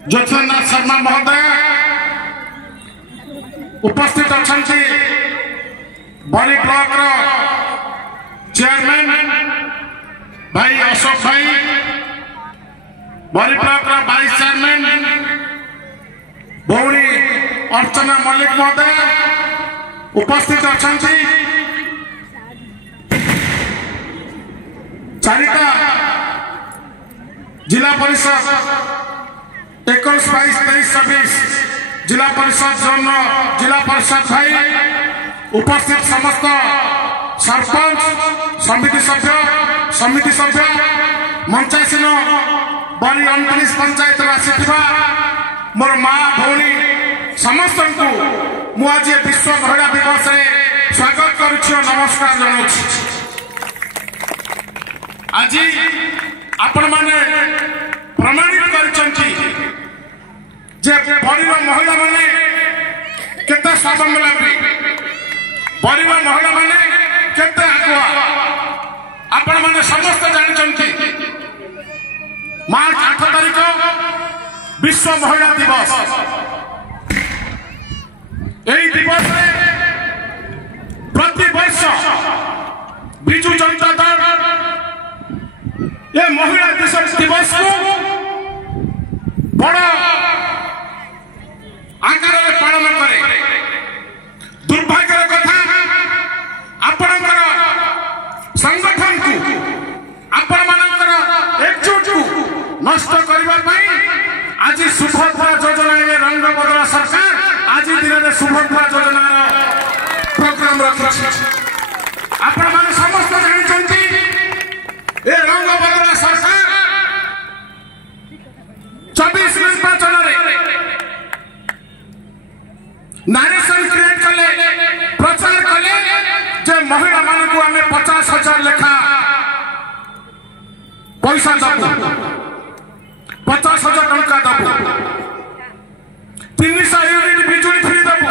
ज्योतिनाथ शर्मा महोदय उपस्थित अच्छा बरी ब्लॉक चेयरमैन भाई अशोक भाई, बरी ब्लॉक वाइस चेयरमैन भौणी अर्चना मल्लिक महोदय उपस्थित अच्छा चारिटा जिला परिषद 21, 22, 23, 26 जिला परिषद जोन जिला परिषद भाई उपस्थित समस्त सरपंच समिति सभ्य मंचासीन बरी 29 पंचायत आसी मोर माँ भौणी समस्त को मुझे विश्व महिला दिवस में स्वागत करुच्छ नमस्कार जनाऊँ। आज आपण माने प्रमाणित करछंती जे बरीर महिला माने केते स्वावलंबी, बरीर महिला माने केते आगुआ आपण माने समस्त जानिछंती। मार्च 8 तारिख विश्व महिला दिवस। एही दिवस प्रति वर्ष बिजू जनता दल ये महिला दिवस को बड़ा आकार में पालन करे। दुर्भाग्य कथा आपणकर संगठन को आपण मानकर एकजुट को नष्ट करने आज सुभद्रा योजना ये रंग बदला सरकार आज दिन में सुभद्रा योजना प्रोग्राम रखी। आपण माने समस्त जानते ए रंग बदला सरकार 24 निर्वाचन नारेशन क्रिएट कले, प्रचार कले जे महिला मान को आम 50,000 लेखा पैसा दबू, 50,000 टंका दबू, 300 यूनिट बिजुली फ्री दबू।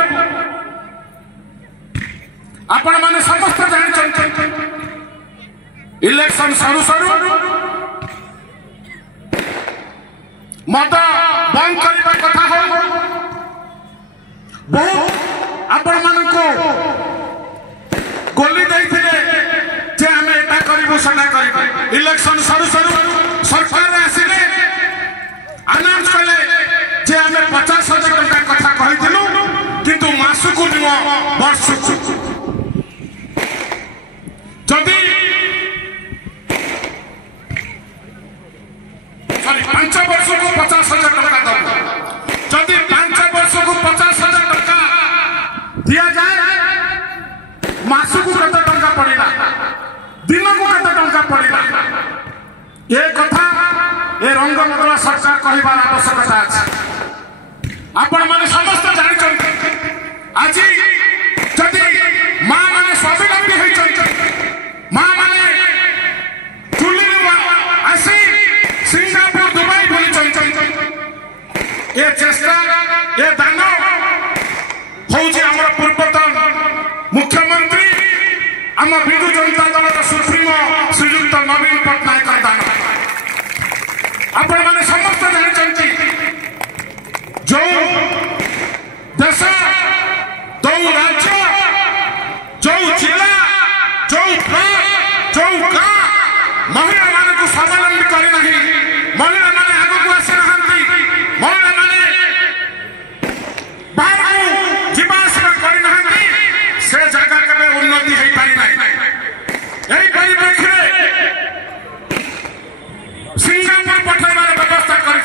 आपण माने समस्त जानते इलेक्शन सरू सरू मत बंद करने कथा हो बहुत आपण मान को गोली जे आम एटा करूँ सेटा कर। इलेक्शन सरू सरू सरकार आसिले अनाउंस कले जे आम 50,000 टंका कथा कहीलु किंतु मासकू नुह वर्षकू जदि 5 वर्ष को 50,000 टंका दबू, जदि 5 वर्ष को 50,000 टंका दिया जाए मासकू केते टंका पड़ेगा, दिन को केते टंका पड़ेगा, ये कथा ये रंग बदला सरकार कहबार आवश्यकता अछि। आपण माने समस्त जानिछन्ते आज जदि मां माने स्वावलंबी होइछन्ते, मां माने चुली आसी सिंगापुर दुबई बोली ये चेष्टा ये दान हूँ आम पूर्वतन मुख्यमंत्री आम विजु जनता दल सुप्रीमो श्रीयुक्त नवीन पट्टनायक दान। आपण माने समस्त जानते जो देश दो राज्य जो जिला जो जो गाँ महिला मान को स्वावलंबी करना, महिला माने आग को आसी ना, महिला माने बाहर को जीवाश्म करना से जगह के उन्नति हो पारी ना। यही परिप्रेक्षी सिंगापुर पठाइबार व्यवस्था कर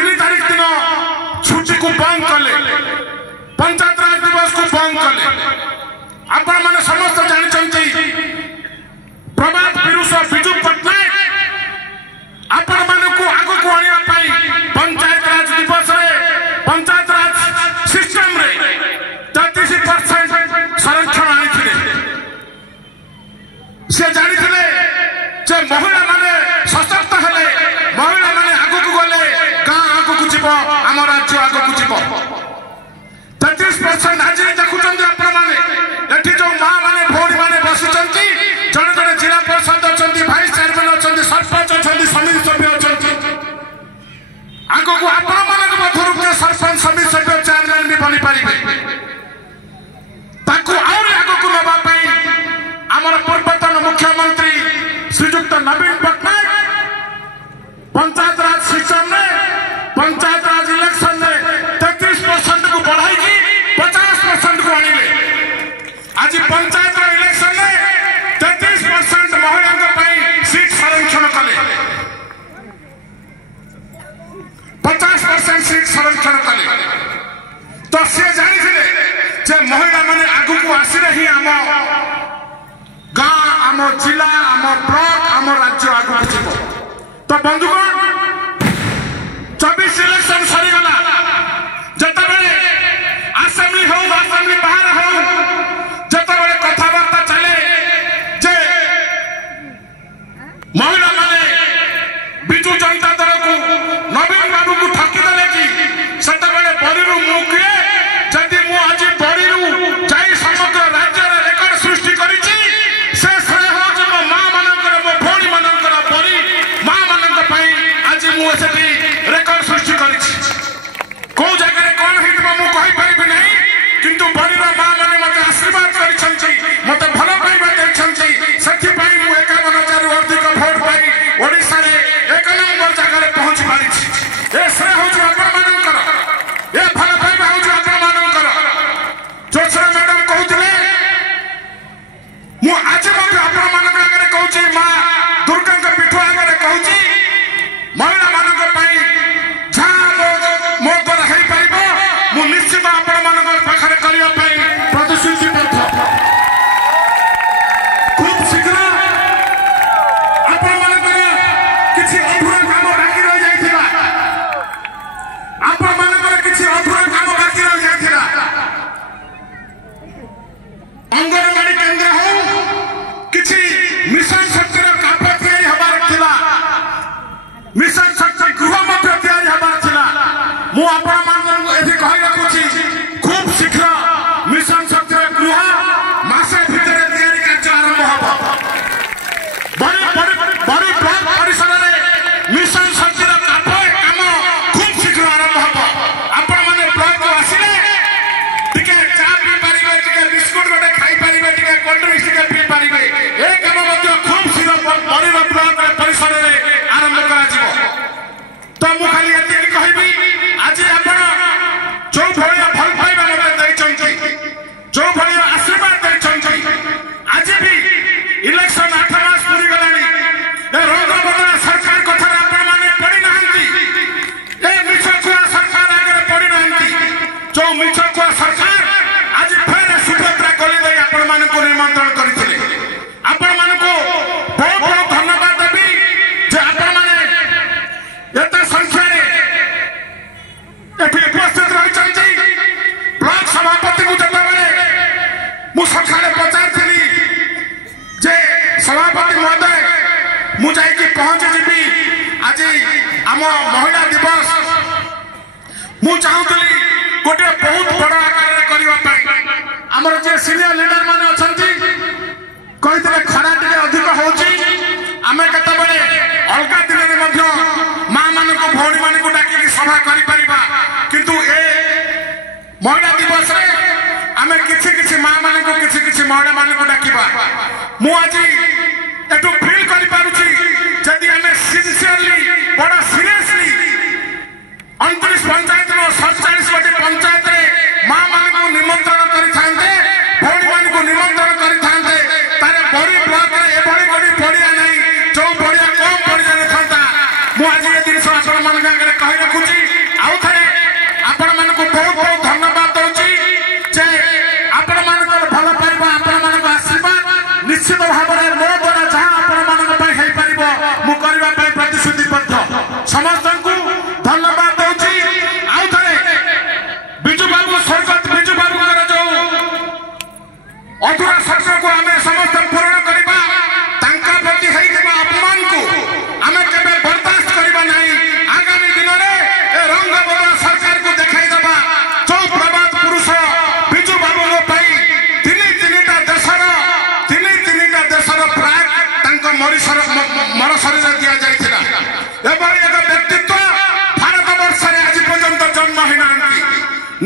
3 तारीख दिन छुट्टी को बंद कले पंचायत राज दिवस को बंद कले आपण माने समस्त जानिचंती प्रभात पिरुष बिजू पटनायक आपण मानकु आगो को आनिया पाई पंचायत राज दिवस रे पंचायत राज सिस्टम रे 33% संरक्षण आनिथिले से जानिथिले जे महिला माने सशक्त हेले महिला माने आगो को गले गां आगो को जीवो हम राज्य आगो को जीवो 33% आज देखुचंदी आपण माने एठी जो मां माने भौणी माने बसिचंती जने जने जिला परिषद अछंती भाइस चेयरमैन अछंती सरपंच अछंती समिति सभ्य अछंती आगो को आपण माने मधुर के सरपंच समिति सभ्य चेयरमैन भी बनि परिबे ताकू और आगो को नबा पई हमर पूर्वतन मुख्यमंत्री श्रीयुक्त नवीन पटनायक पंचायत राज सिस्टम में पंचायत राज इलेक्शन में 33% को बढ़ाई 50% को आने आज पंचायत इलेक्शन में 33% महिला सीट संरक्षण कले 50% सीट संरक्षण कले तो सी जानी महिला माने आगु को आसिले ही आम गाँ आम जिला आम ब्लॉक आम राज्य आगु जीव तो बंधुगण 24 इलेक्शन सरीगला जितेबाला आसेम्बली हो आसेम्बली बाहर हो जितेबाला कथबार्ता चले जे महिला माने बिजू जनता दल को नवीन बाबू को ठकी देले कि सेतेबाला बड़ीरू मुखे जदि मु आज बड़ीरू जाई समग्र राज्य रे रेकर्ड सृष्टि करिछि से श्रेय हो जे मो मां मानकर मो भौणी मानकर बड़ी मां मानक पई आज मु एसेठी रेकर्ड सृष्टि करिछि को जगह रे कोन हितबा मु कहि परिबि नहीं किंतु बड़ीर मां माने मते आशीर्वाद करिछंती मते भलो पाइबा दैछंती सखी पई मु 51,000 रु अधिक वोट पाई ओडिसा रे 1 नंबर जगह रे पहुंच पारिछि ए श्रेय हो जे आपण मानकर ए भलो पाइबा हो जे आपण मानकर जोसरा मैडम कहउतले मु आज मते आपण मानकर आगे कहउछि मां दुर्गा के पीठ आगे कहउछि महिला मानकर पई जा मो पर हेई परिबो मु निश्चित आपण मानकर पाखरे करिया पई प्रतिश्रुतिबद्ध खूब शीघ्र आपण मानकर किछि अधूरा काम बाकी रह जाइथिला आपण मानकर किछि अधूरा काम बाकी रह जाइथिला अंगनवाड़ी केंद्र हो किछि मिशन शक्ति रो कापत नै हबार थिला मिशन शक्ति गृह मध्य तैयारी हबार थिला मु आपण मानकर एथि कहि रखुछि खूब शीघ्र मिशन शक्ति रो गृह मासे भितर तैयारी कार्य आरंभ हबो बड़ी ब्लॉक परिसर रे मिशन शक्ति रो काम खूब शीघ्र आरंभ हबो आपण माने ब्लॉक को आसिले टिके चा पी परिबे टिके बिस्कुट गोटे खाई परिबे टिके कोल्ड ड्रिंक्स टिके पी परिबे ए काम मध्य खूब शीघ्र बड़ी ब्लॉक परिसर रे आरंभ करा जिवो तो मु खाली एति कहबी आज आपण जो भलिया भल पाइबा मते दैछंती जो भलिया आशीर्वाद दैछंती आज भी इलेक्शन 8 मास पूरी गलानी ए रोग बदला सरकार कथा आपण माने पड़ी नाहंती ए मिछकुआ सरकार आगे पड़ी नाहंती जो मिछकुआ सरकार आज फेर सुभद्रा कली दे आपण माने को निमंत्रण करथिले आपण माने को बहुत बहुत धन्यवाद देबी जे आपण माने एते संख्या रे एठी उपस्थित रहिचंती ब्लॉक सभापति को जतबेले मु सखाले पचारथिली जे सभापति महोदय मु जाई कि पहुंच जिबी आज आम महिला दिवस मु चाहूतली गोटे बहुत बड़ आकार रे करिवा पई हमर जे सीनियर लीडर माने अछंती कहितले खरा टिके अधिक होउची आमे केतबेले अलगा दिन रे मध्य मां मान को भौणी मान को डाकी सभा करि परिबा किंतु ए महिला दिवस रे आमे किछि मां मान को किछि महिला मान को डाकीबा मु आज एटू फील करि पारुची जदि आमे सिंसियरली बड़ा सीरियसली 29 पंचायत रो 47 गोटे पंचायत रे मां मान को निमंत्रण करि थांते भौणी मान को निमंत्रण करि थांते तारे बड़ी ब्लॉक रे ए बड़ी बड़ी पड़िया नहीं जो पड़िया कम पड़ जाने थांता मु आज ए दिन आपण मान आगे कहि रखुची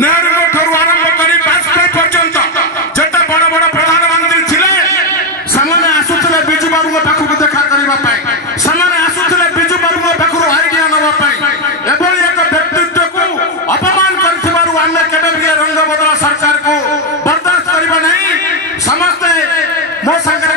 नेहरू ठारू आरंभ करी वाजपेयी पर्यंत जेते बड़ बड़ प्रधानमंत्री थिले समाने आसुथिले बिजू बाबू पाखु देखा करबा पाई समाने आसुथिले बिजू बाबू पाखु आइडिया नबा पाई एभली एक व्यक्तित्व को अपमान करथिबारु आमे केबे भी रंग बदला सरकार को बर्दाश्त करबा नहीं समस्त मो संग